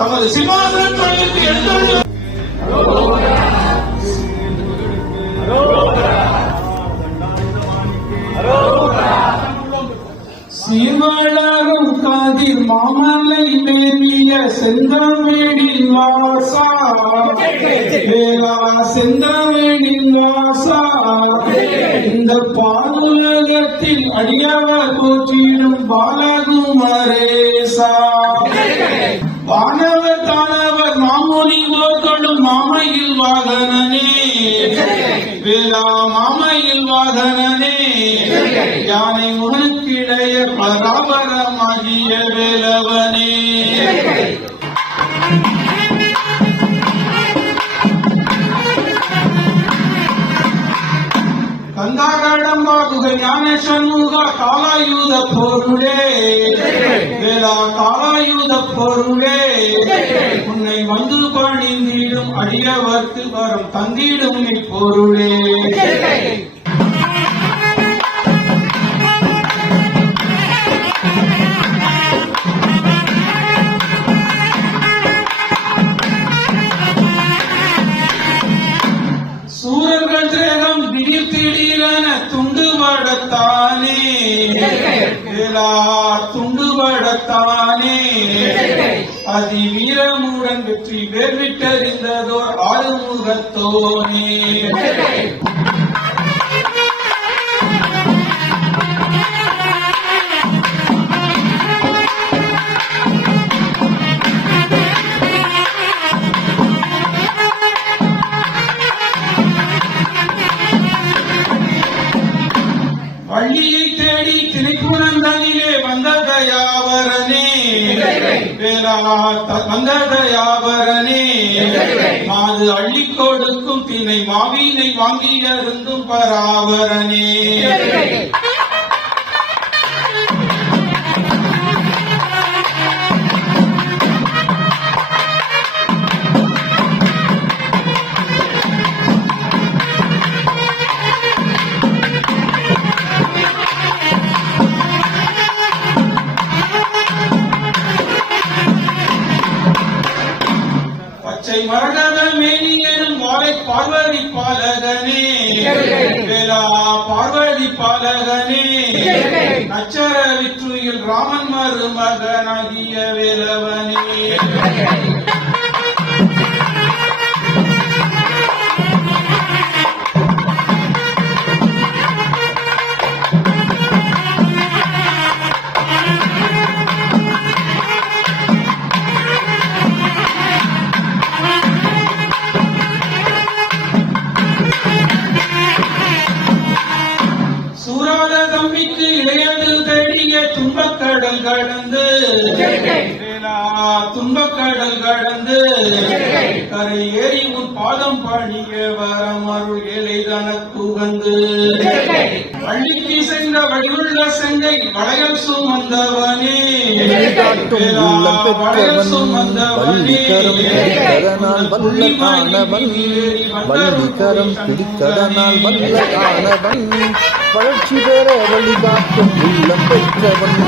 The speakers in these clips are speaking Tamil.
தமது சிம்மாசனத்திற்கு எழுந்தருளி சீவளரும் காதிர் மாமலை மேலிய செந்தமிழின் வாசா. வேலா செந்தமிழின் வாசா. இந்த பாலுலகத்தில் அடியவர் போற்றிடும் பாலகுமரேசா வானவர் யானை உனக்கிடைய பராபரமாகிய வேலவனே. கந்தாகடம்பாகுக ஞான சண்முக காலாயுத பொருளே வேளா காலாயுத பொருளே உன்னை வந்து பணிந்திடும் அடியவர்க்கு வரும் தந்திடும் இப்பொருளே சூரர்கள் துண்டுபடத்தானே துண்டுபடத்தானே அதி வீரமுடன் வெற்றி வேர் விட்டறிந்ததோர் ஆறுமுகத்தோனே. தயாவரனே மாது அள்ளி கொடுக்கும் திணை மாவினை வாங்கியிருந்தும் பராவரனே பார்வதி பாலகனே வேளா பார்வதி பாலகனே நச்சர விற்றுயில் ராமன் மருமகனாகிய வேலவனே. துன்பக்கடல் கடந்து கரை ஏறி உன் பாதம் பாடிய வரம் அருள் ஏழை தனக்கு உகந்து. பள்ளிக்கு சென்ற வடிவுள்ள செங்கை வளையல் சுமந்தவனே. பிடித்ததனால் வல்ல காணவன். வள்ளிக்கரம் பிடித்ததனால் வல்ல காணவன். வளர்ச்சி பெற வழிகாட்டும் உள்ளம் பெற்றவன்.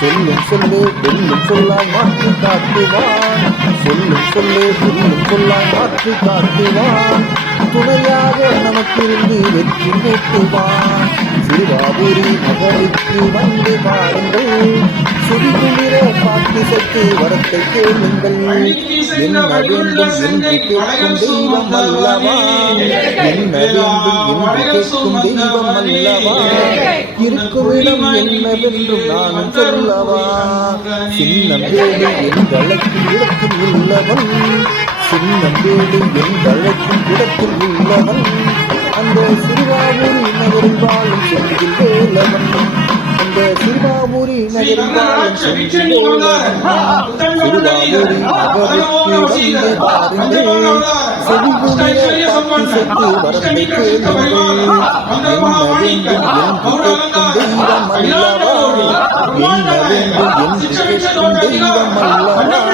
சொல்லும் சொல்லு வெல்லும் சொல்லாய் மாற்றி காட்டுவான். சொல்லும் சொல்லு வெல்லும் சொல்லாய் மாற்றி காட்டுவான். துணையாக நமக்கிருந்து வெற்றி கூட்டுவான் சிறுவாபுரி நகருக்கு வந்து பாருங்கள். சுடிகுளிர பாட்டு சத்து வரத்தை கேளுங்கள். என்ன வேண்டும் என்று கேட்கும் தெய்வம் அல்லவா? என்ன வேண்டும் என்று கேட்கும் தெய்வம் அல்லவா? இருக்கும் இடம் என்னவென்றும் நானும் சொல்லவா? சின்னம் வேடு எந்தளக்கும் இடத்தில் உள்ளவன். சின்னம் இடத்தில் உள்ளவன். அந்த சிறுவாவூரி நகரில் வாழும் செந்தில் வேலவன் அந்த சிறுவாவூரி நகரில் வாழும் செந்தில் வேலவன் சிறுவாவூரி நகருக்கு வந்து பாருங்கள். செவிகுளிர காத்து செத்து வரத்தை கேளுங்கள் என்ன வேண்டும் என்று கேட்கும் தெய்வம் அல்லவா என்ன வேண்டும் என்று கேட்கும் தெய்வம் அல்லவா?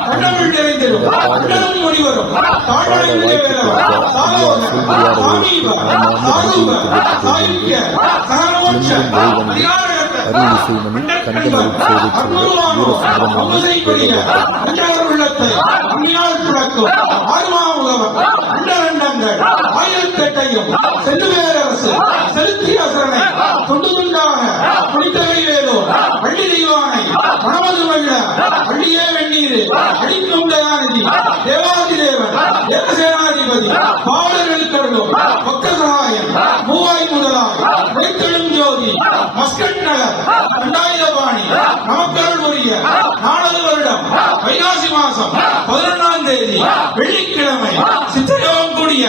அருள் செல்வர் வீரசுப்பிரமணிய ஆயிரத்தெட்டையும். செல்லுவேரரசு செலுத்திய அசரணை தொண்டு துண்டாக வேலோ வள்ளி தெய்வானை மணமது வல்ல வள்ளியே வெந்நீர் அடிக்கும் தயாநிதி தேவாதி தேவன் ஏகசேனாதிபதி பாடல்களுக்கருளும் பக்க சகாயம் மூவாய் முதலாய் வைத்தெழும் ஜோதி மஸ்கட் நகர் ரெண்டாயிரபாணி நமக்கருள் உரிய நானது வருடம் வைகாசி மாசம் பதினொன்றாம் தேதி வெள்ளிக்கிழமை சித்திரகம் கூடிய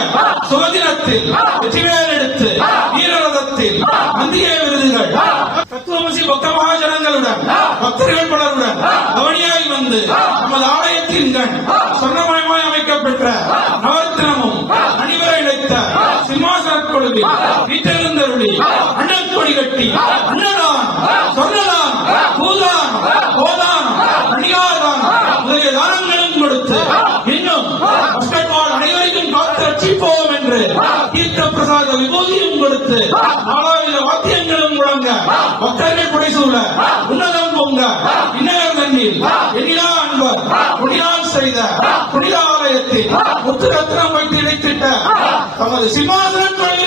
சுகதினத்தில் வெற்றிவேல் எடுத்து வீரரதத்தில் மந்திய விருதுகள் தத்துவமசி பக்த மகாஜனங்களுடன் பக்தர்கள் பலருடன் கவனியாய் வந்து நமது ஆலயத்தின் கண் சொர்ணமயமாய் அமைக்கப்பெற்ற நவரத்னமும் அணிவரை இழைத்த சிம்மாசன கொழுவில் வீட்டிருந்தருளி அண்ணன் கொடி கட்டி அன்னதான் சொர்ணதான் பூதான் போதான் அணியாதான் முதலிய தானங்களும் கொடுத்து இன்னும் அனைவரையும் காத்து ரட்சிப்போம் என்று தீர்த்த பிரசாத விபூதியும் கொடுத்து தண்ணீர் எண்ணிலா அன்பர். புனியால் செய்த புனித ஆலயத்தில் முத்து ரத்னம் வைத்து இணைத்திட்ட தமது சிம்மாசனம் எழுந்தொழி